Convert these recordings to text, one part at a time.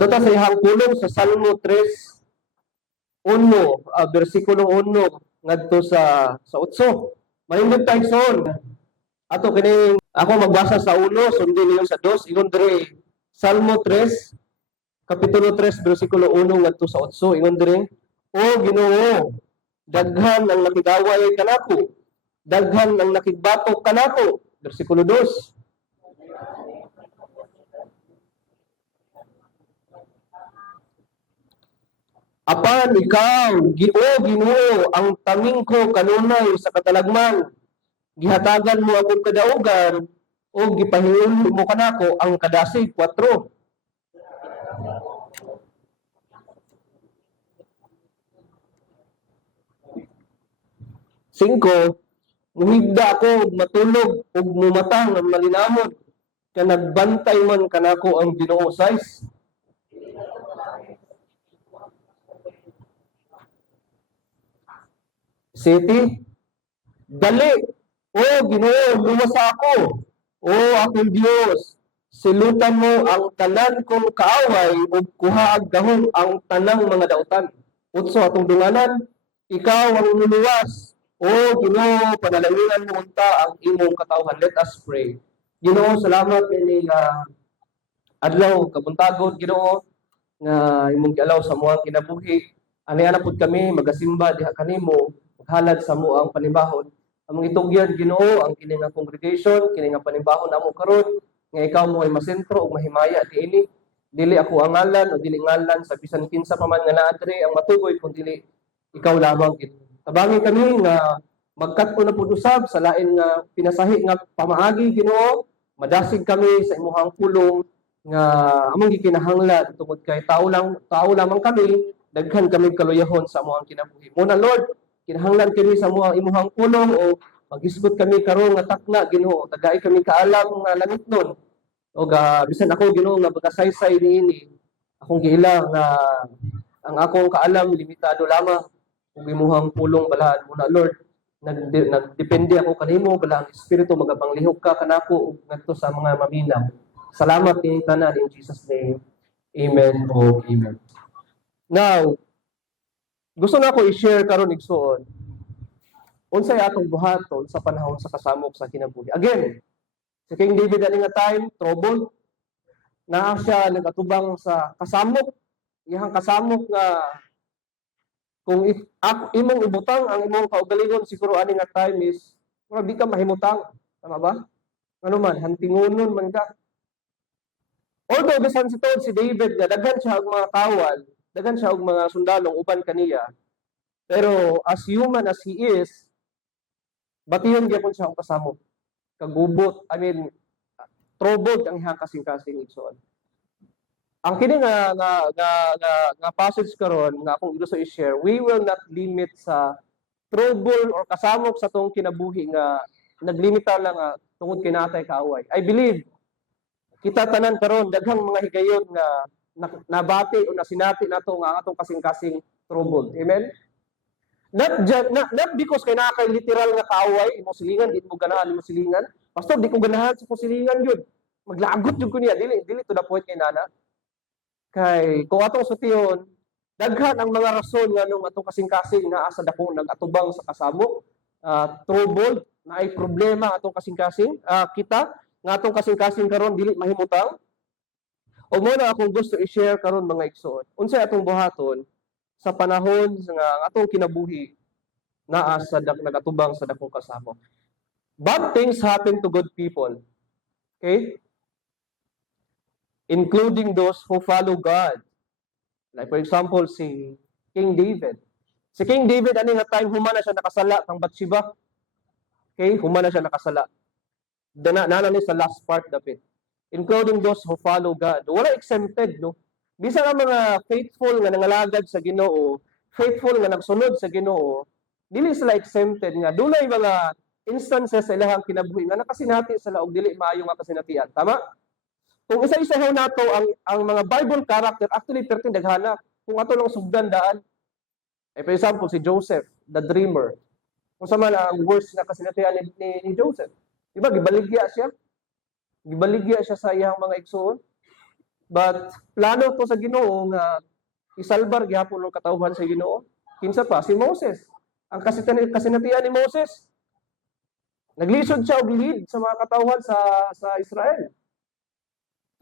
Ato ta sa ihang pulong sa Salmo 3:1, bersikulo 1 ngadto sa 8. Mahimong tayo son. Ato kini ako magbasa sa 1, sundin niyo sa 2, ingon diri Salmo 3, kapitulo 3, bersikulo 1 ngadto sa 8, ingon diri, O Ginoo, daghan ang nakidaway kanako, daghan ang nakigbatok kanako. Bersikulo 2. Apan ikaw, Ginoo, ang tanging ko kanunay sa katalagman. Gihatagan mo akong kadaugan o gipahiuli mo kanako ang kadasig. 4. Muhigda ako matulog ug mumatang ang malinamon, ka nagbantay man kanako ang Ginoo. 6. Dali, O Ginoo, luwasa ako. O akong Dios, silutan mo ang tanan kong kaaway ug kuhaag gahom ang tanang mga dautan. 8 atong dunganan, ikaw ang luluwas. O Ginoo, panalangin mo unta ang imong katawhan. Let us pray. Ginoo, salamat kini adlaw kabuntagod, Ginoo, nga imong gialaw sa moang kinabuhi. Ani-ana pud kami magasimba diha kanimo, maghalad sa moang panibahon. Among itugyan, Ginoo, ang kini nga congregation, kini nga panibahon namo karon, nga ikaw mo ay masentro ug mahimaya diini. Dili ako ang ngalan o dili ngalan sa bisan kinsa pa man nga naa diri ang matugoy kun dili ikaw lamang gid. Tabangin kami nga magkat-o na pud usab sa lain nga pinasahi nga pamaagi, Ginoo. Madasig kami sa imong pulong nga among gikinahanglan tungod kay tao lamang kami, daghan kami kaluyahon sa among kinabuhi. Muna Lord, kinahanglan kami sa imong pulong o maghisgot kami karon nga takna, Ginoo. Tagay kami kaalam nga langit nun. O bisan ako, Ginoo, nga pagkasaysay niini, akong giila nga ang akong kaalam limitado lamang ug imong pulong balahan muna Lord. Nagdepende ako kanimo, bala ang Espiritu magapanglihok ka kanako ug ngadto sa mga maminaw. Salamat kini tanan in Jesus name. Amen o amen. Now, gusto na ako i-share karon igsoon unsay atong buhaton sa panahon sa kasamok sa kinabuhi. Again, si King David ani nga time, trouble, naa siya nagatubang sa kasamok, iyang kasamok nga kung imong ibutang ang imong kaugalingon siguro ani nga time is mura di ka mahimutang, tama ba? Ano man, hantingonon man ka. Although bisan si David nga daghan siya og mga kawal, daghan siya og mga sundalong uban kaniya, pero as human as he is, batiyon gyapon siya og kasamok. Kagubot, troubled ang iyang kasing-kasing igsoon. Ang kini nga passage karon nga akong gusto i-share, we will not limit sa trouble or kasamok sa tong kinabuhi nga naglimita lang nga tungod kay natay kaaway. I believe kita tanan karon daghang mga higayon nga nabati o nasinati nato nga atong kasing-kasing trouble. Amen. Not because kay naa kay literal nga kaaway imo silingan, di mo ganahan imo silingan. Pastor, di ko ganahan sa silingan yun. Maglagot jud ko niya, dili to the point kay nana. Kay kung atong sutiyon, daghan ang mga rason nga nung atong kasing-kasing naa sa dako nagatubang sa kasamok, troubled, na ay problema atong kasing-kasing, kita nga atong kasing-kasing karon dili mahimutang. O mo na akong gusto i-share karon mga igsoon. Unsay atong buhaton sa panahon nga atong kinabuhi naa sa nagatubang sa dakong kasamok. Bad things happen to good people. Okay? Including those who follow God. Like for example, si King David. Si King David, ani nga time, humana siya nakasala kang Bathsheba. Okay? Humana siya nakasala. Nana ni sa last part of it. Including those who follow God. Wala exempted, no? Bisa nga mga faithful nga nangalagad sa Ginoo, faithful nga nagsunod sa Ginoo, dili sila exempted nga. Dunay mga instances sa ilahang kinabuhi nga nakasinati sa laog dili maayo nga kasinatian. Tama? Kung isa-isahaw nato ang mga Bible character, actually perting daghana. Kung ato lang sugdan daan. For example, si Joseph, the dreamer. Kung sa man ang worst na kasinatian ni Joseph. Diba, gibaligya siya. Gibaligya siya sa iyang mga igsoon. But plano to sa Ginoo nga isalbar gyapon ang katawhan sa Ginoo. Kinsa pa si Moses. Ang kasinatian ni Moses, naglisod siya og lead sa mga katawhan sa Israel.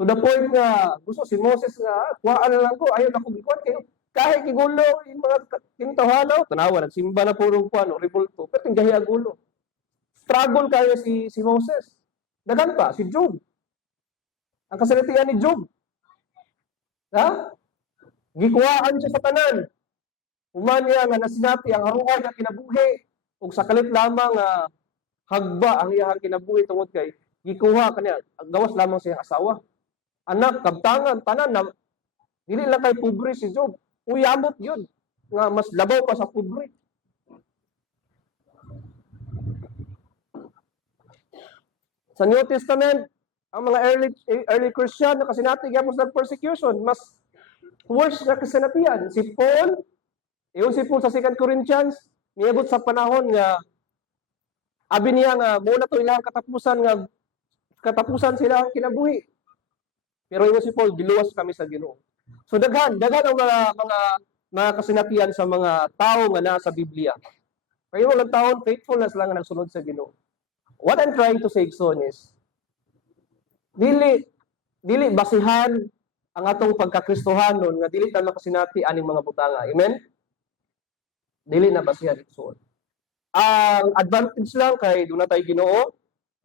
To the point nga gusto si Moses nga kuhaan na lang ko, ayon ako gikuan kayo. Kahit gigulo yung mga kinatawhanaw, tanawa nagsimba na puro kuan, revolto, pero tinggahi agulo. Struggle kayo si Moses. Dagan pa si Job. Ang kasinatian ni Job. Ha? Gikuhaan siya sa tanan. Human niya nga nasinati ang haruhay nga kinabuhi ug sakalit lamang nga hagba ang iyang kinabuhi tungod kay gikuha kaniya gawas lamang sa iyang asawa. Anak kabtangan tanan na dili lang kay pobre si Job. Uyamot yun nga mas labaw pa sa pobre. Sa New Testament, ang mga early Christian na kasinati gyapon sa persecution, mas worse na kasinatian. Si Paul, si Paul sa 2 Corinthians, niabot sa panahon nga abi niya nga muna to ilang katapusan sila ang kinabuhi. Pero ingon si Paul, giluwas kami sa Ginoo. So daghan ang mga kasinatian sa mga tao nga nasa Biblia. Kaya walang taon faithfulness lang ang nagsunod sa Ginoo. What I'm trying to say, son, is dili basihan ang atong pagkakristohanon nga dili ta makasinati aning mga butanga. Amen? Dili na basihan igsoon. Ang advantage lang kay doon na tayo Ginoo,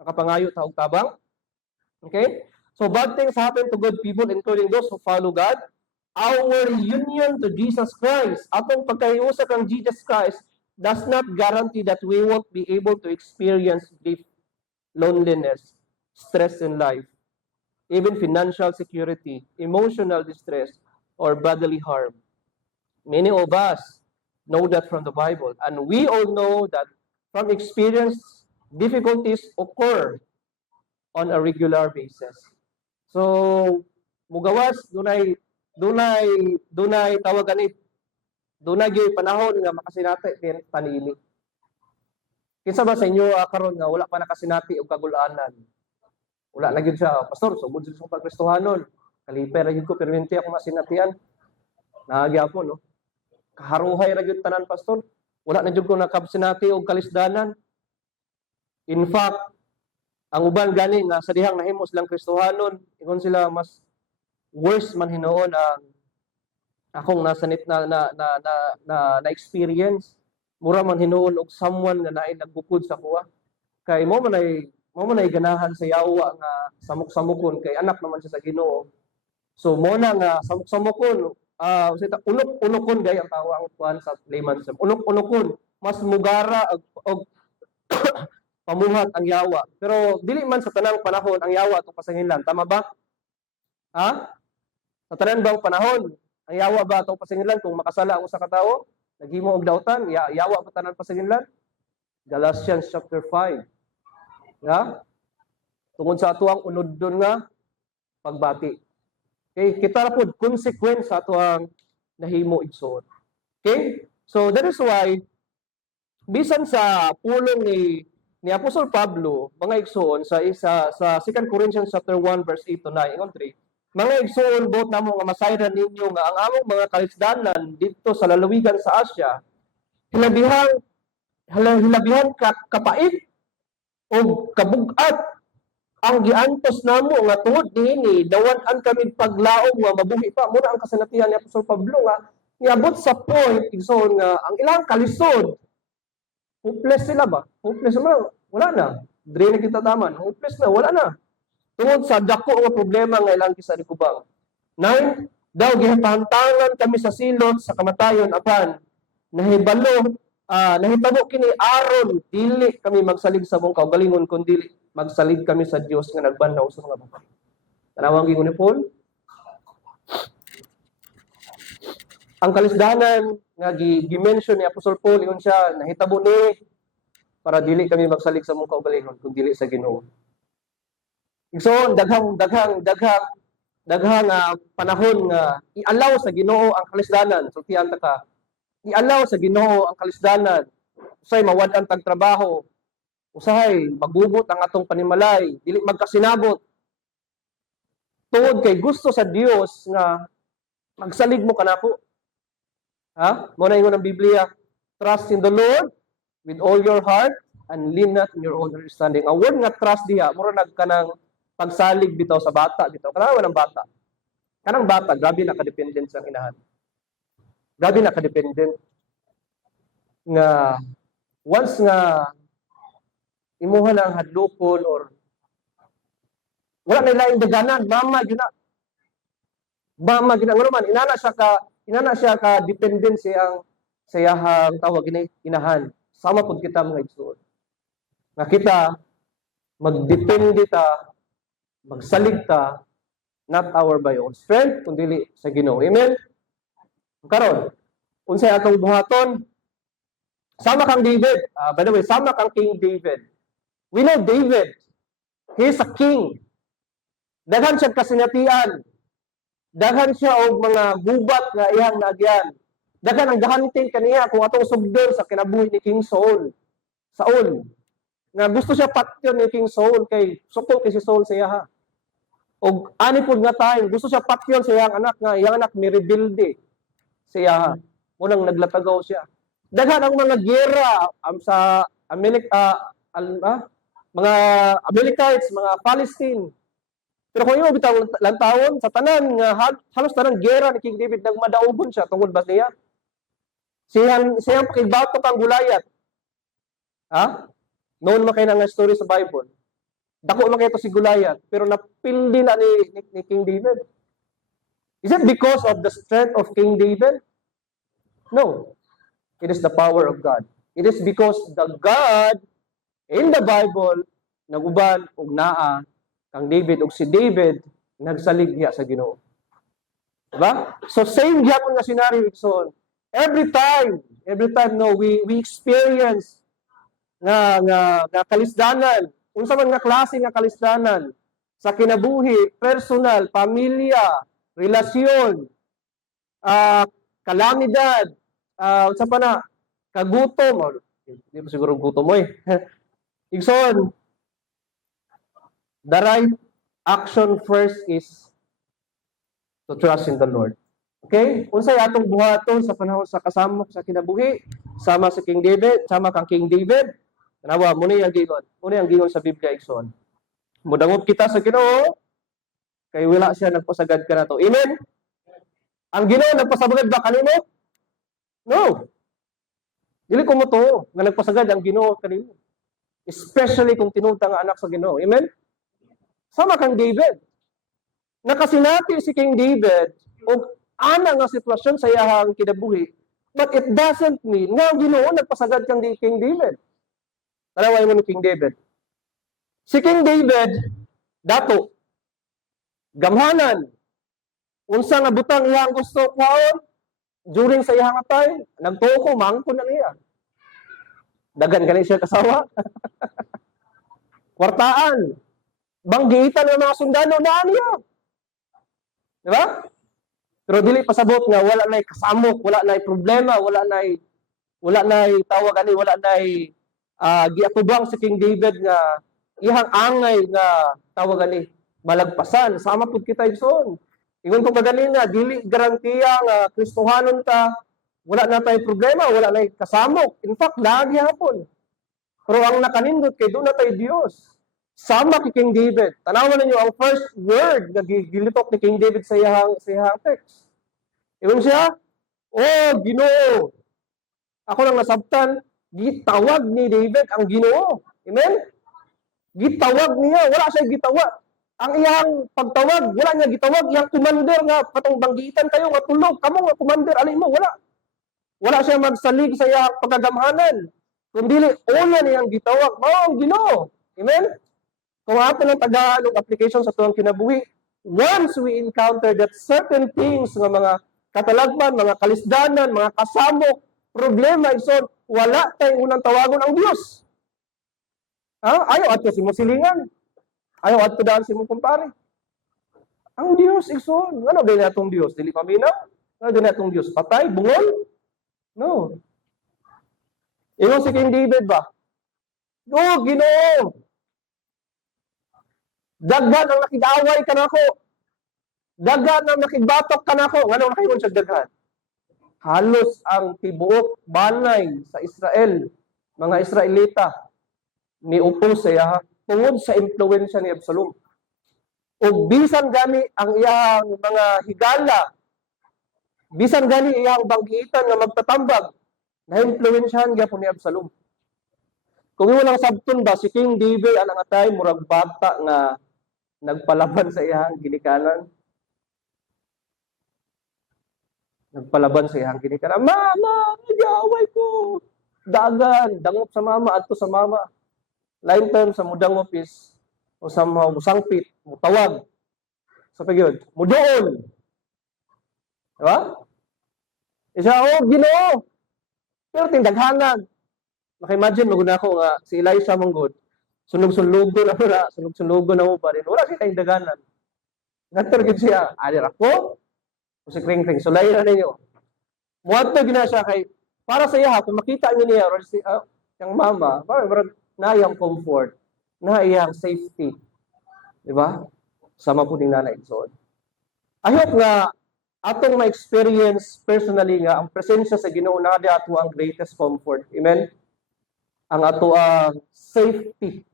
nakapangayo ta og tabang. Okay? So bad things happen to good people, including those who follow God. Our union to Jesus Christ, atong pagkahiusa kang Jesus Christ, does not guarantee that we won't be able to experience grief, loneliness, stress in life, even financial security, emotional distress, or bodily harm. Many of us know that from the Bible, and we all know that from experience, difficulties occur on a regular basis. So, mugawas, dunay tawag ganit, dunay gyud panahon nga makasinati din panili. Kinsa ba sa inyo karon nga wala pa nakasinati og kagul-anan? Wala na gyud siya, pastor, sugod sa pagkristohanon. Kaliper gyud ko permente ako masinatian. Nahagyapon no. Kaharuhay ra gyud tanan pastor. Wala na gyud ko nakabsinati og kalisdanan. In fact, ang uban gani nga sa dihang nahimos lang kristohanon, ingon sila mas worse man hinuon ang akong nasanit na experience. Mura man hinuon og someone nga naay nagbukod sa kuha. Kay mo man ay ganahan sa yawa nga samok-samokon kay anak naman siya sa Ginoo. So mo na nga samok-samokon, unok-unokon gay ang tawag kuan sa layman sa. Unok-unokon, mas mugara og pamuhat ang yawa. Pero dili man sa tanang panahon ang yawa atong pasanginlan, tama ba? Ha? Sa tanang bang panahon ang yawa ba atong pasanginlan kung makasala ang usa ka tawo? Naghimo og dautan, yawa pa tanan pasanginlan? Galatians chapter 5. Ya? Tungod sa atuang unod-don nga pagbati. Okay, kita ra pud consequence sa atuang nahimo igsoon. Okay? So that is why bisan sa pulong ni Apostol Pablo, mga igsoon sa 2 Corinthians chapter 1 verse 8 to 9, ingon 3. Mga igsoon, buot namo nga masayran ninyo nga ang among mga kalisdanan dito sa lalawigan sa Asia, hilabihan kapait o kabug-at ang giantos namo nga tungod niini dawan-an kami paglaom nga mabuhi pa. Muna ang kasinatihan ni Apostol Pablo nga niabot sa point igsoon nga ang ilang kalisod hopeless sila ba? Hopeless na, wala na. Dre na kita taman, hopeless na, wala na. Tungod sa dako nga problema nga ilang kisarikubang. 9, daw gipahantangan kami sa silot sa kamatayon apan nahitabo kini aron dili kami magsalig sa mong kaugalingon kundi magsalig kami sa Dios nga nagbanhaw sa mga babae. Tanawang gingon ni Paul. Ang kalisdanan nga gi-mention ni Apostol Paul ingon siya nahitabo ni para dili kami magsalig sa mong kaugalingon kundi dili sa Ginoo. So daghang panahon nga i-allow sa Ginoo ang kalisdanan. Sultian ta ka. I-allow sa Ginoo ang kalisdanan. Usay mawad-an tag trabaho. Usahay magbubot ang atong panimalay, dili magkasinabot. Tungod kay gusto sa Dios nga magsalig mo kanako. Ha? Mo na ingon ang Biblia, trust in the Lord with all your heart and lean not in your own understanding. Ang word nga trust diha, mura nagkanang pagsalig bitaw sa bata bitaw. Kanawa ng bata. Kanang bata, grabe nakadependent sa inahan. Grabe nakadependent. Nga once nga imuha na ang hadlokon or wala na laing daganan, mama gyud na. Mama gyud na ngano man inana siya ka dependent sa iyang tawag ini inahan. Sama pud kita mga igsoon. Nga kita magdepende ta, magsalig ta, not our by own strength kundi sa Ginoo. Amen. Karon, unsay atong buhaton? Sama kang David. By the way, sama kang King David. We know David. He is a king. Daghan siya kasinatian. Daghan siya og mga gubat nga iyang naagyan. Daghan ang gahanting kaniya kung atong sugdon sa kinabuhi ni King Saul. Saul. Nga gusto siya patyon ni King Saul kay suko kay si Saul sa iya. Og ani pud nga time, gusto siya patyon sa iyang anak ni rebelde sa iya. Unang naglatagaw siya. Daghan ang mga giyera sa mga Amalekites, mga Palestine. Pero kung yung bitang lantawon, sa tanan, halos tanan giyera ni King David, nagmadaugon siya tungkol ba niya? Siyang pakibato kang Gulayat. Ha? Noon makay na nga story sa Bible. Dako makay ito si Gulayat, pero napildi na ni King David. Is it because of the strength of King David? No. It is the power of God. It is because the God in the Bible naguban og naa kang David og si David nagsalig niya sa Ginoo. Diba? So same gyapon nga scenario igsoon. Every time no we experience nga kalisdanan, unsa man nga klase nga kalisdanan sa kinabuhi, personal, pamilya, relasyon, kalamidad, unsa pa na kagutom or hindi pa siguro gutom mo igsoon, the right action first is to trust in the Lord. Okay? Unsay atong buhaton sa panahon sa kasamok sa kinabuhi, sama si King David, sama kang King David. Tanawa mo ni ang gingon. Muna ang gingon sa Biblia igsoon. Mudangot kita sa Ginoo kay wala siya nagpasagad kanato. Amen. Ang Ginoo nagpasagad ba kanimo? No. Dili ko mo to nga nagpasagad ang Ginoo kanimo. Especially kung tinulta nga anak sa Ginoo. Amen? Sama kang David. Nakasinati si King David o ana nga sitwasyon sa iyang kinabuhi, but it doesn't mean nga ang Ginoo nagpasagad kang King David. Taraway mo ni King David. Si King David, dato, gamhanan, unsa nga butang iyang gusto kwaon, during sa iyang time, nagtuko, mangko na niya. Dagan ka siya kasawa. Kwartaan. Banggitan ng mga sundalo na niya. Diba? Pero dili pasabot nga wala nay kasamok, wala nay problema, wala nay tawag ani, wala nay giatubang si King David nga ihang angay nga tawag ani malagpasan. Sama pud kita igsoon. Ingon ko maganina, dili garantiya nga Kristohanon ta, wala na tay problema, wala na kasamok. In fact, lagi hapon. Pero ang nakanindot kay doon na tayo Diyos. Sama kay King David. Tanawan ninyo ang first word na gilitok ni King David sa iyang text. Ingon siya, "Oh, Ginoo." Ako lang nasabtan, gitawag ni David ang Ginoo. Amen? Gitawag niya, wala siya gitawag. Ang iyang pagtawag, wala niya gitawag, iyang commander nga, patong banggitan kayo, nga tulog, kamo nga commander, alin mo, wala. Wala siya magsalig sa iyang pagagamhanan. Kundi, una niyang gitawag, ang Ginoo. Amen? Kung ato ng Tagalog application sa tuwang kinabuhi, once we encounter that certain things, mga katalagman, mga kalisdanan, mga kasamok, problema, so, wala tayong unang tawagon ang Diyos. Ayaw at kasi mo silingan. Ayaw at daan si mo kumpare. Ang Diyos, igsoon. Ano din natong Diyos? Dili paminaw? Ano din natong Diyos? Patay? Bungol? No. Ingon si King David ba? No, Ginoo. Daghan ang nakig-away ka nako. Daghan ang nakibatok kanako. Ngano nakaingon siya daghan? Halos ang tibuok balay sa Israel, mga Israelita, niupo sa iya tungod sa impluwensya ni Absalom. O bisan gani ang iyang mga higala, bisan gani iyang banggitan nga magtatambag, na-impluwensyahan gyapon ni Absalom. Kung imo lang sabton ba si King David ang atay murag bata nga nagpalaban sa iyang ginikanan. Nagpalaban sa iyang ginikanan. Mama, nag-away ko. Dagan, dangot sa mama, adto sa mama. Line time sa mudang office o sa musangpit, mutawag. Sa pagyod, mudoon. Diba? Isa, oh, Ginoo. Pero tindaghanan. Maka-imagine, maguna ako nga, si Elisha manggod, sunog-sunugo na mo na, sunog-sunugo na mo pa rin. Wala siya tayong daganan. Nagtargid siya, alir ako, o si Kring-Kring, sulay na ninyo. Muadto gina siya kay, para sa iya, kung makita niyo niya, or si, yung mama, parang na iyang comfort, na iyang safety. Diba? Sama po din nanay. So, I hope nga, atong ma-experience personally nga, ang presensya sa Ginoo na ato ang greatest comfort. Amen? Ang ato ang safety.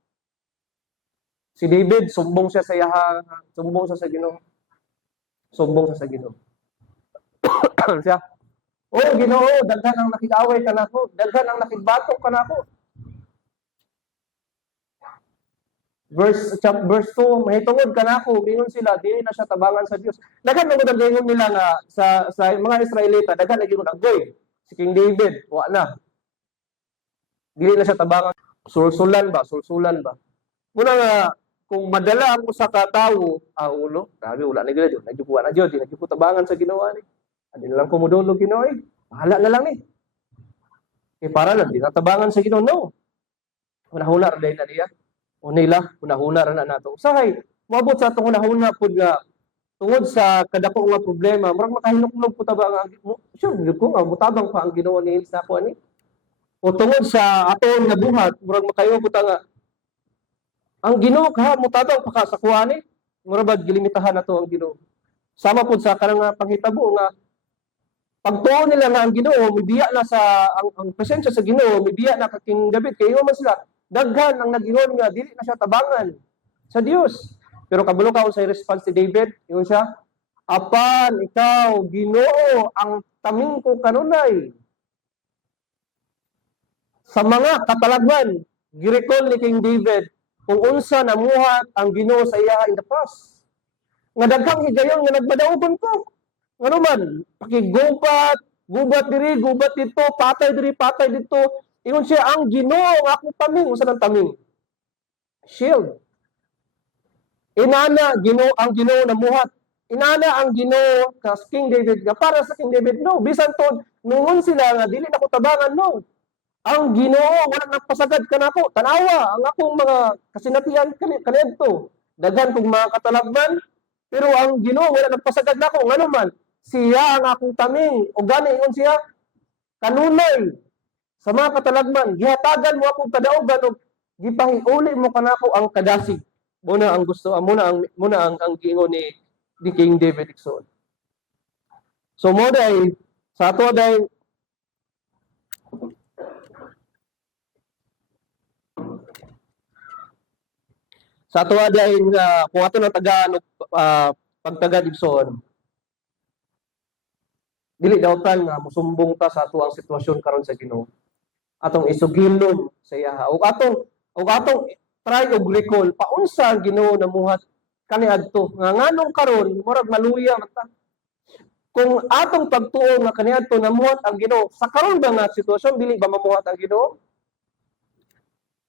Si David, sumbong siya sa yaha, sumbong siya sa Ginoo. Sumbong siya sa Ginoo. Siya, oh Ginoo, daghan ang nakikaway ka nako, daghan ang nakibatok ka nako. Verse 2, mahitungod ka nako, bingon sila, dili na siya tabangan sa Dios. Daghan ang gingon nila nga sa mga Israelita, daghan na gingon agoy. Si King David, wa na. Dili na siya tabangan. Sulsulan ba? Muna nga, kung madala ang usa ka tawo, ulo, grabe, wala na gila, nagjupuan na Diyos, nagjupu tabangan sa ginawa ni. Adi na lang kumudulog Ginoo eh. Bahala na lang ni. Para lang, di natabangan sa Ginoo, no. Hunahuna rin na niya. O nila, hunahuna rin na nato. Usahay, mabot sa itong hunahuna po nga, tungod sa kadako nga problema, marang makahinuklog po tabang ang, sure, ko nga, mutabang pa ang ginawa ni Hins na ako ani. O tungod sa aton nga buhat, murag makayo ko nga, ang Ginoo ka mutabang pa ka sa kuani, murag gilimitahan nato ang Ginoo. Sama pud sa kanang panghitabo nga pagtuo nila nga ang Ginoo mibiya na sa ang presensya sa Ginoo mibiya na kay King David kay man sila daghan ang nag-ingon nga dili na siya tabangan sa Dios. Pero kabalo ka sa response ni David, ingon siya, apan ikaw Ginoo ang taming ko kanunay. Sa mga katalagman, girecall ni King David kung unsa namuhat ang Ginoo sa iya in the past. Nga daghang higayon nga nagmadaugon ko. Ngano man, pakigubat, gubat diri, gubat dito, patay diri, patay dito. Ingon siya ang Ginoo ang akong taming, unsa nang taming? Shield. Inana Ginoo ang Ginoo namuhat. Inana ang Ginoo sa King David nga para sa King David no, bisan tod nungon sila nga dili nako tabangan no. Ang Ginoo wala nagpasagad kanako. Tanawa ang akong mga kasinatian kanadto. Daghan kong mga katalagman, pero ang Ginoo wala nagpasagad nako. Ngano man, siya ang akong taming. O gani ingon siya, kanunay sa mga katalagman, gihatagan mo akong kadaugan o gipahiuli mo kanako ang kadasig. Muna ang gusto, muna ang giingon ni King David Ikson. So mo day sa ato day sa ato day kung ato na taga pagtaga Ibson, dili daw tan nga musumbong ta sa ato ang sitwasyon karon sa Ginoo. Atong isugilon sa iya. O atong try og recall paunsa ang Ginoo namuhat kaniadto. Nga nganong karon murag maluya man ta. Kung atong pagtuo nga kaniadto namuhat ang Ginoo, sa karon ba nga sitwasyon dili ba mamuhat ang Ginoo?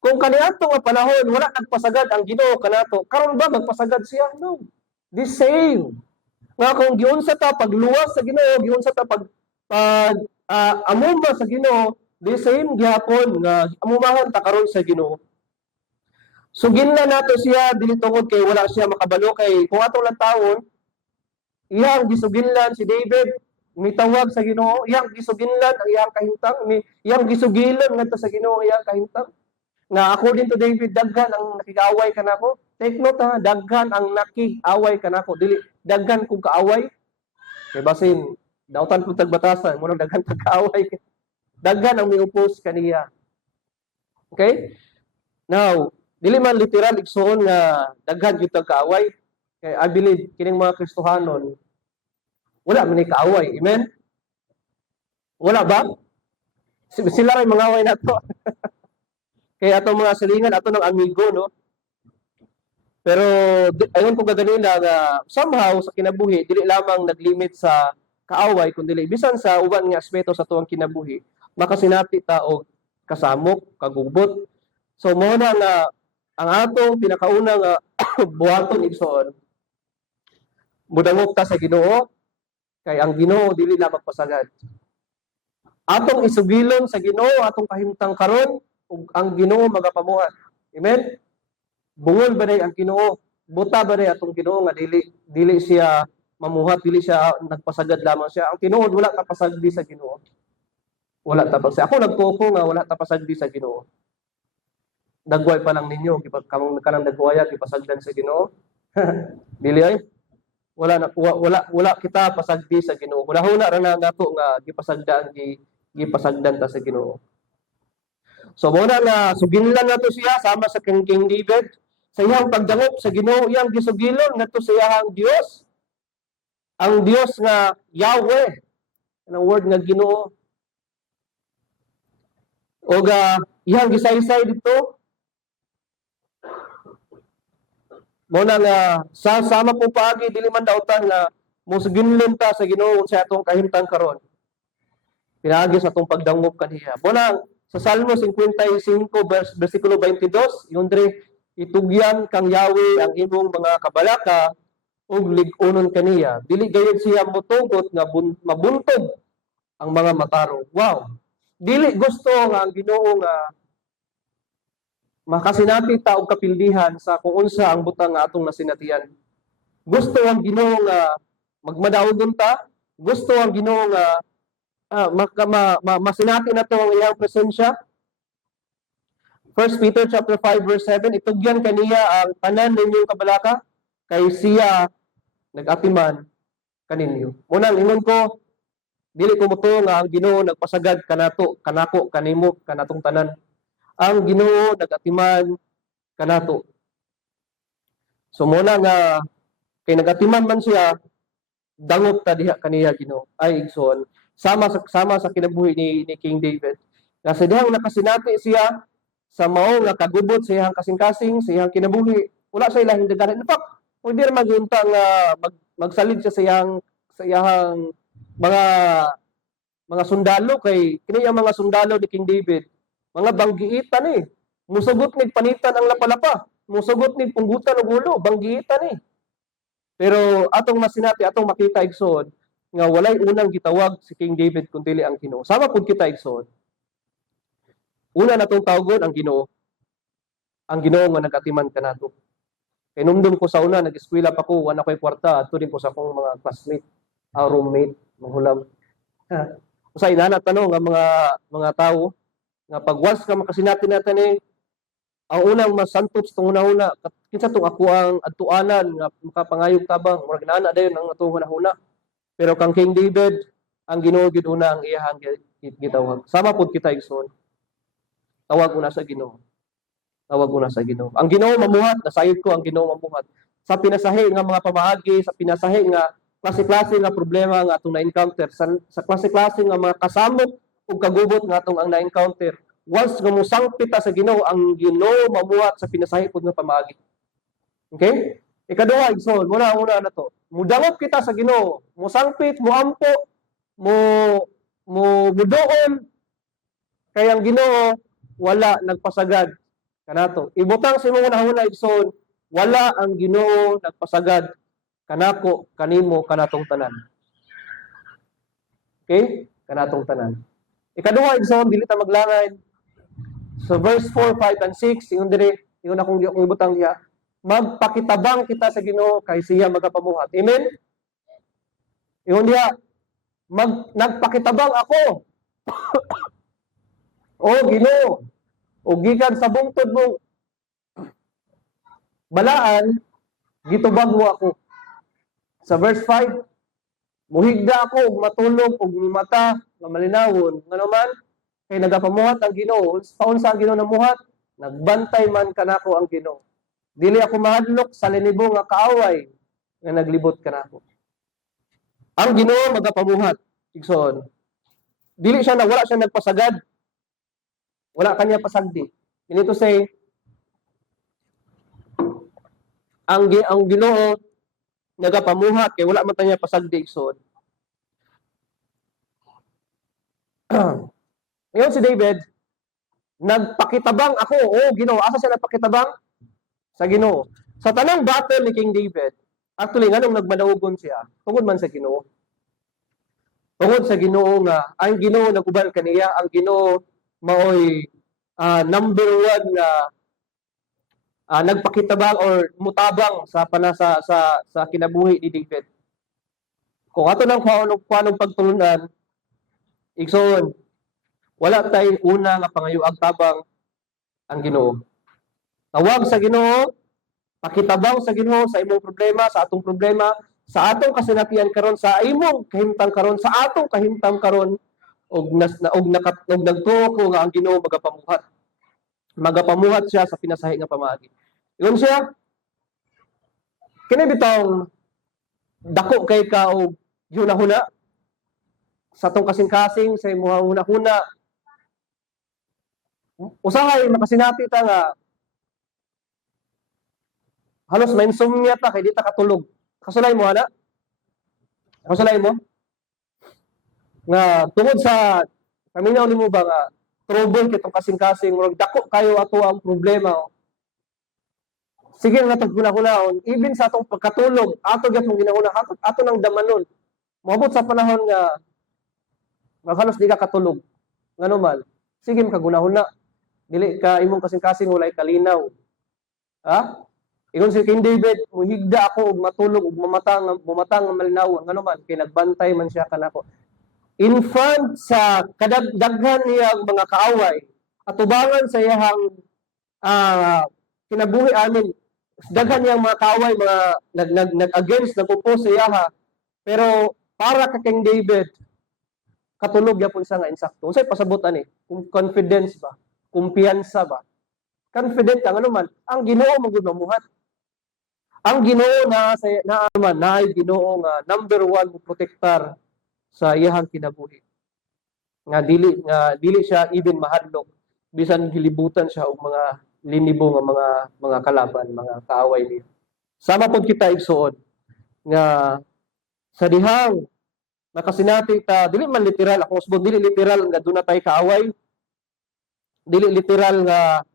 Kung kaniadto nga panahon wala nagpasagad ang Ginoo kanato, karon ba magpasagad siya? No. The same. Nga kung giunsa ta pagluwas sa Ginoo, giunsa ta amumba sa Ginoo, the same gyapon nga amumahan ta karon sa Ginoo. Sugin na nato siya dili tungod kay wala siya makabalo kay kung atong lang taon iyang gisuginlan si David mitawag sa Ginoo, iyang gisuginlan ang iyang kahimtang, iyang gisugilan ngadto sa Ginoo iyang kahimtang. Na according to David, daghan ang nakigaway kanako. Take note ha, daghan ang naki-away kanako. Dili daghan kung kaaway. Kay basin dautan pud tagbatasan, mo nang daghan kang kaaway. Daghan ang miupos kaniya. Okay? Now, dili man literal igsoon nga daghan gyud tag kaaway. Kay I believe kining mga Kristohanon wala man ni kaaway. Amen? Wala ba? Sila ray mga away nato. Kay ato mga silingan, ato ng amigo, no? Pero ayon ko gaganina nga somehow sa kinabuhi dili lamang naglimit sa kaaway kundi bisan sa uban nga aspeto sa tuwang kinabuhi makasinati ta og kasamok, kagubot. So mo na nga ang atong pinakauna nga buhaton igsoon mudangop ta sa Ginoo kay ang Ginoo dili na magpasagad. Atong isugilon sa Ginoo atong kahimtang karon ug ang Ginoo magapamuhat. Amen. Bungol ba day ang Ginoo? Buta ba day atong Ginoo nga dili siya mamuhat, dili siya nagpasagad lamang siya. Ang tinuod wala ta pasagdi sa Ginoo. Wala ta pasagdi. Ako nagtuko nga wala ta pasagdi sa Ginoo. Dagway pa lang ninyo gipag kamong kanang dagwaya gipasagdan sa Ginoo. Dili ay wala kita pasagdi sa Ginoo. Huna ra na nato nga gipasagdan ta sa Ginoo. So mo na nga suginlan nato siya sama sa King David. Sa iyang pagdangop sa Ginoo iyang gisugilon ngadto sa iyang Dios. Ang Dios nga Yahweh. Ang word nga Ginoo. O iyang gisaysay dito. Mo na nga sama po paagi dili man dautan nga mosuginlon ta sa Ginoo sa atong kahimtang karon. Pinaagi sa atong pagdangop kaniya. Mo na sa Salmo 55 versikulo 22, yung dre itugyan kang Yahweh ang imong mga kabalaka ug lig-unon kaniya. Dili gayud siya motugot nga mabuntog ang mga matarong. Wow. Dili gusto nga ang Ginoo nga makasinati ta og kapildihan sa kung unsa ang butang nga atong nasinatian. Gusto ang Ginoo nga magmadawgon ta, gusto ang Ginoo nga masinati nato ang iyang presensya. 1 Peter chapter 5 verse 7, itugyan kaniya ang tanan ninyong kabalaka kay siya nag-atiman kaninyo. Unang ingon ko, dili ko moto nga ang Ginoo nagpasagad kanako, kanimo, kanatong tanan. Ang Ginoo nag-atiman kanato. So muna nga kay nag-atiman man siya, dangop ta diha kaniya Ginoo. Ay igsoon, sama sa kinabuhi ni King David. Kasi dihang nakasinati siya sa mao nga kagubot sa iyang kasing-kasing, sa iyang kinabuhi, wala sa ilahing daghan. In fact, pwede ra magunta nga magsalid siya sa iyang mga sundalo kay kini ang mga sundalo ni King David, mga banggiitan ni. Musugot ni panitan ang lapalapa, musugot ni punggutan og ulo, banggiitan ni. Pero atong masinati, atong makita igsoon nga walay unang gitawag si King David kundi ang Ginoo. Sama pud kita igsoon. Una natong tawgon ang Ginoo. Ang Ginoo nga nag-atiman kanato. Kay numdum ko sa una nag-eskwela pa ko, wala ko'y kwarta, adto din ko sa akong mga classmate, roommate, manghulam. Usa inana tanong nga mga tawo nga pagwas ka makasinati natin ni ang unang masantot tong una kinsa tong ako ang adtuanan nga makapangayog tabang murag inana dayon ang atong hunahuna. Pero kang King David ang Ginoo gyud una ang iyahang gitawag. Sama pud kita igsoon. Tawag una sa Ginoo. Tawag una sa Ginoo. Ang Ginoo mamuhat, nasayod ko ang Ginoo mamuhat. Sa pinasahi nga mga pamaagi, sa pinasahi nga klase-klase nga problema nga atong na-encounter, sa klase-klase nga mga kasamok ug kagubot nga atong ang na-encounter. Once nga musangpit ta sa Ginoo, ang Ginoo mamuhat sa pinasahi pud nga pamaagi. Okay? Ikaduha, igsoon, muna na to. Mudangop kita sa Ginoo, musangpit, muampo, mudoon, kay ang Ginoo wala nagpasagad kanato. Ibutang sa imong unahuna igsoon, wala ang Ginoo nagpasagad kanako, kanimo, kanatong tanan. Okay? Kanatong tanan. Ikaduha igsoon, dili ta maglangay. So verse 4, 5 and 6, ingon akong ibutang diha. Magpakitabang kita sa Ginoo kay siya magapamuhat. Amen. Ingon diha, nagpakitabang ako. O Ginoo, o gikan sa bungtod mo balaan gitubag mo ako. Sa verse 5, muhigda ako ug matulog ug mata nga malinawon nganuman kay nagapamuhat ang Ginoo. Paunsa ang Ginoo namuhat? Nagbantay man kanako ang Ginoo. Dili ako mahadlok sa linibo nga kaaway nga naglibot kanako. Ang Ginoo magapamuhat. Igsoon. Dili siya wala siya nagpasagad. Wala kanya pasagdi. Meaning to say, ang Ginoo nagapamuhat kay wala man tanya pasagdi igsoon. Ngayon si David, nagpakitabang ako. Oh, Ginoo, asa siya nagpakitabang? Sa Ginoo. Sa tanang battle ni King David, actually nganong nagmadaugon siya? Tungod man sa Ginoo. Tungod sa Ginoo nga ang Ginoo naguban kaniya, ang Ginoo maoy number one na nagpakitabang or mutabang sa panasa sa kinabuhi ni David. Kung ato nang kuanong pagtulunan, igsoon, wala tay una nga pangayuag tabang ang Ginoo. Tawag sa Ginoo, pakitabang sa Ginoo sa imong problema, sa atong problema, sa atong kasinatian karon, sa imong kahimtang karon, sa atong kahimtang karon, og nagtuo ko nga ang Ginoo magapamuhat. Magapamuhat siya sa pinasahi nga pamaagi. Ingon siya, kini bitong dako kay ka og huna-huna sa atong kasing-kasing sa imong huna-huna. Usahay makasinati ta nga halos ma-insomnia ta kay di ta katulog. Kasulay mo ana? Kasulay mo? Nga tungod sa paminaw nimo ba nga trouble kitong kasing-kasing murag dako kayo ato ang problema. Sige nga itong hunahunahon, even sa atong pagkatulog, ato gyapon ginahuna, ato nang damanon. Moabot sa panahon nga halos di ka katulog. Ngano man, sige makagunahuna. Dili ka imong kasing-kasing walay kalinaw. Ha? Ingon si King David, muhigda ako ug matulog ug bumatang nga malinaw. Ngano man, kay nagbantay man siya kanako. In front sa kadaghan niyang mga kaaway, atubangan sa iyang kinabuhi amin, daghan niyang mga kaaway, mga nag-against, nag-oppose sa iyaha. Pero para ka King David, katulog yapon siya nga insakto. Unsay pasabot ani? Confidence ba? Kumpiyansa ba? Confident ka ano man, ang Ginoo magud mamuhat. Ang Ginoo na Ginoo nga number one mo protektar sa iyang kinabuhi. Nga dili siya even mahadlok bisan gilibutan siya og mga linibo nga mga kalaban, mga kaaway niya. Sama pod kita igsuon nga sa dihang nakasinati ta dili man literal ako usbon dili literal nga dunay tay kaaway. Dili literal nga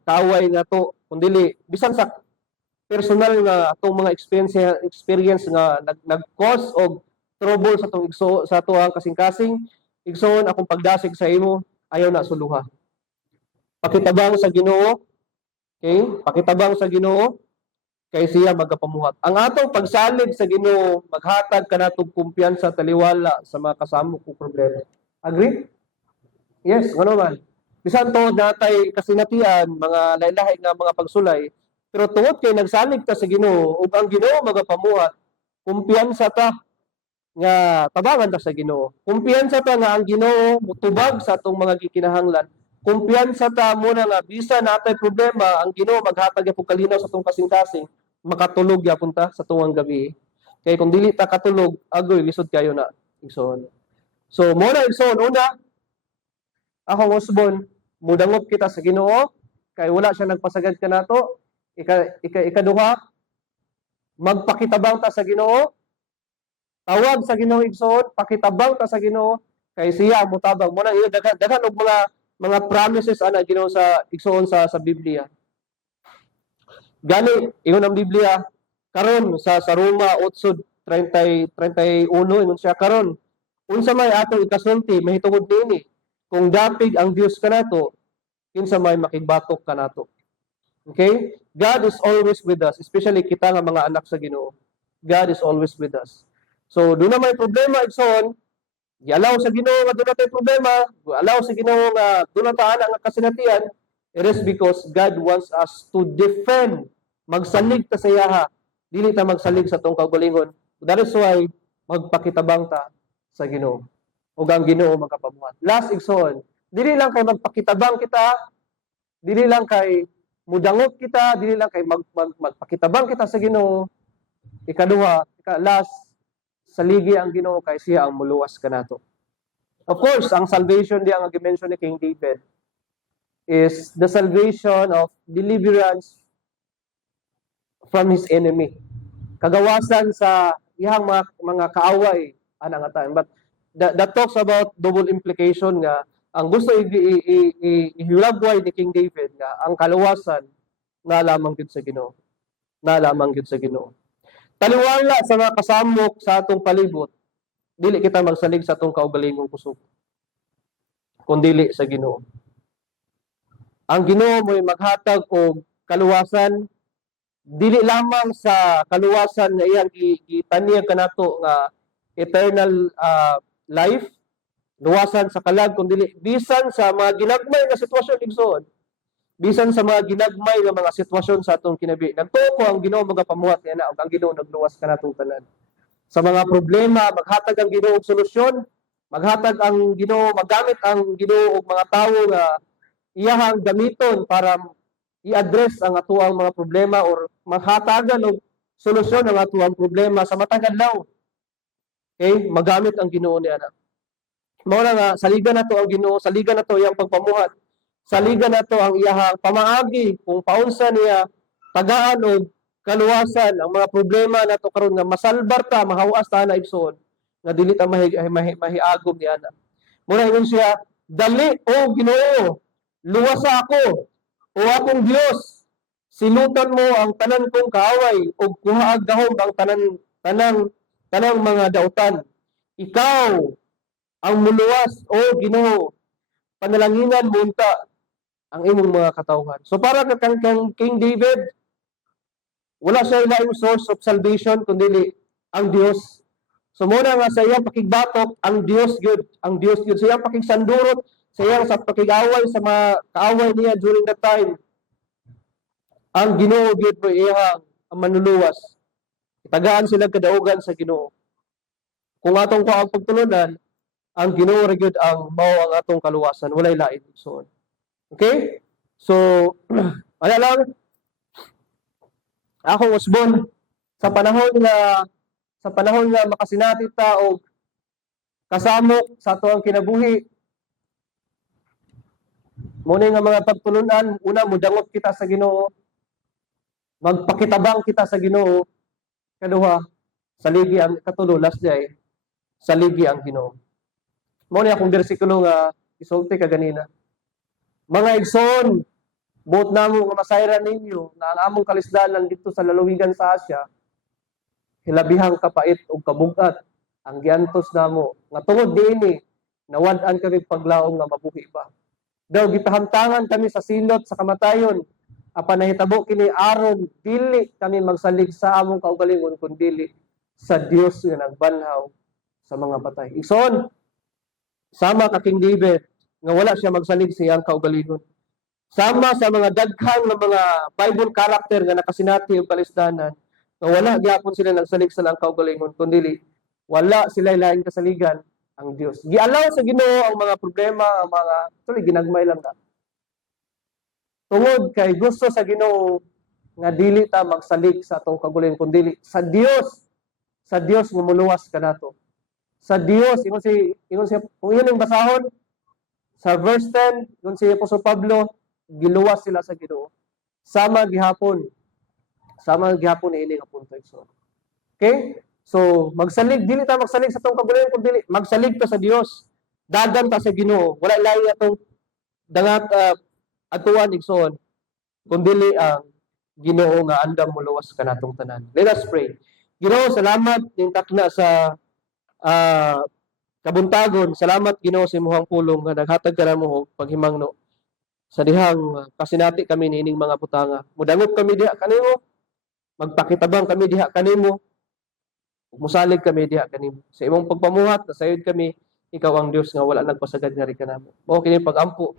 kaaway nga to kundi bisan sa personal nga atong mga experience nga nag-cause og trouble sa atong sa atuang kasing-kasing igsoon akong pagdasig sa imo ayaw na suluha. Pakitabang sa Ginoo, okay? Pakitabang sa Ginoo kay siya magapamuhat. Ang atong pagsalig sa Ginoo maghatag kanatong kumpiyansa taliwala sa mga kasamo kong problema. Agree? Yes, ngano man. Bisan to natay kasinatian mga lain-lahi nga mga pagsulay, pero tungod kay nagsalig ta sa Ginoo ug ang Ginoo magapamuhat, kumpiyansa ta nga tabangan ta sa Ginoo. Kumpiyansa ta nga ang Ginoo mutubag sa atong mga gikinahanglan. Kumpiyansa ta muna nga bisan natay problema ang Ginoo maghatag gyapon kalinaw sa atong kasing-kasing, makatulog gyapon ta sa tuwang gabi. Kay kung dili ta katulog, agoy lisod kayo na igsoon. So mo na igsoon una akong usbon mudangop kita sa Ginoo kay wala siya nagpasagad kanato. Ikaduha, magpakitabang ta sa Ginoo. Tawag sa Ginoo igsoon, pakitabang ta sa Ginoo kay siya mutabang mo na daghan og mga promises ana Ginoo sa igsoon sa Biblia. Gani ingon ang Biblia karon sa Roma 8:31 ingon siya karon unsa may atong ikasulti mahitungod niini kung dapig ang Dios kanato kinsa may makigbatok kanato. Okay? God is always with us, especially kita nga mga anak sa Ginoo. God is always with us. So, doon na may problema, igsoon, i-allow sa Ginoo nga doon na tayo problema, i-allow sa Ginoo nga doon na tayo nga kasinatian, it is because God wants us to defend magsalig ta sa iyaha, dili ta magsalig sa tong kaugalingon. That is why magpakitabang ta sa Ginoo. Ug ang Ginoo magapabuhat. Last igsoon, dili lang kay magpakitabang kita, dili lang kay mudangot kita, dili lang kay magpakitabang kita sa Ginoo. Ikaduha, last, saligi ang Ginoo kay siya ang muluwas kanato. Of course, ang salvation di ang gi-mention ni King David is the salvation of deliverance from his enemy. Kagawasan sa iyang mga kaaway anang atan. But that talks about double implication nga ang gusto ihilagway ni King David nga ang kaluwasan na lamang gyud sa Ginoo. Na lamang gyud sa Ginoo. Taliwala sa mga kasamok sa atong palibot, dili kita magsalig sa atong kaugalingong kusog. Kundili sa Ginoo. Ang Ginoo mo'y maghatag og kaluwasan dili lamang sa kaluwasan nga iyang gitanyag kanato nga eternal life, luwasan sa kalag kundi bisan sa mga ginagmay nga sitwasyon igsoon. Bisan sa mga ginagmay nga mga sitwasyon sa atong kinabi. Nagtuo ko ang Ginoo magapamuhat niya ug ang Ginoo nagluwas kanatong tanan. Sa mga problema maghatag ang Ginoo og solusyon, maghatag ang Ginoo, magamit ang Ginoo og mga tawo nga iyahang gamiton para i-address ang atuang mga problema or maghatagan og solusyon ang atuang problema sa matag adlaw. Okay? Magamit ang Ginoo niya na. Mao na nga saligan nato ang Ginoo, saligan nato iyang pagpamuhat. Saligan nato ang iyahang pamaagi kung paunsa niya tagaan og kaluwasan ang mga problema nato karon nga masalbar ta, mahawas ta na igsoon nga dili ta mahiagom ni ana. Muna ingon siya, dali o Ginoo, luwasa ako o akong Dios, sinutan mo ang tanan kong kaaway ug kuhaag gahom ang tanang mga dautan. Ikaw ang muluwas o Ginoo, panalanginan mo unta ang imong mga katawhan. So para kang King David, wala siya ilaing source of salvation kundi ang Dios. So muna nga sa iyang pakigbatok, ang Dios gyud, ang Dios gyud sa iyang pakigsandurot, sa iyang sa pakigaway sa mga kaaway niya during that time. Ang Ginoo gyud mo iyang ang manluluwas. Itagaan sila kadaugan sa Ginoo. Kung atong ko ang pagtulunan, ang Ginoo ra gyud ang mao ang atong kaluwasan, walay lain igsoon. Okay? So, wala lang ako usbon sa panahon nga makasinati ta og kasamok sa ato ang kinabuhi. Muna nga mga pagtulunan, una mudangot kita sa Ginoo, magpakitabang kita sa Ginoo, kaduha saligi ang katulo last day, saligi ang Ginoo. Muna akong bersikulo nga isulti kaganina. Mga igsoon, buot namo nga masayran ninyo na ang among kalisdanan dito sa lalawigan sa Asia, hilabihang kapait ug kabugat ang giantos namo nga tungod diini nawad-an kami paglaom nga mabuhi pa. Daw gitahamtangan kami sa silot sa kamatayon, apan nahitabo kini aron dili kami magsalig sa among kaugalingon kundi sa Dios nga nagbanhaw sa mga patay. Igsoon, sama ka King David nga wala siya magsalig sa iyang kaugalingon. Sama sa mga daghang nga mga Bible character nga nakasinati og kalisdanan nga wala gyapon sila nagsalig sa ilang kaugalingon kundi wala sila laing kasaligan ang Dios. Gialaw sa Ginoo ang mga problema, ang mga ginagmay lang ta. Tungod kay gusto sa Ginoo nga dili ta magsalig sa atong kaugalingon kundi sa Dios nga muluwas kanato. Sa Dios, ingon si kung iyon ang basahon sa verse 10, ingon si Apostol Pablo, giluwas sila sa Ginoo. Sama gihapon ini nga punto igsoon. Okay? So, magsalig, dili ta magsalig sa atong kaugalingon kundi magsalig ta sa Dios. Dagan ta sa Ginoo. Wala lain atong dangat atuan igsoon kundi ang Ginoo nga andam muluwas kanatong tanan. Let us pray. Ginoo, salamat ning takna sa kabuntagon. Salamat Ginoo sa imong pulong nga naghatag ka namo og paghimangno sa dihang kasinati kami niining mga butanga. Mudangot kami diha kanimo. Magpakitabang kami diha kanimo. Musalig kami diha kanimo. Sa imong pagpamuhat nasayod kami, ikaw ang Dios nga wala nagpasagad nga ri kanamo. Mao kini pag-ampo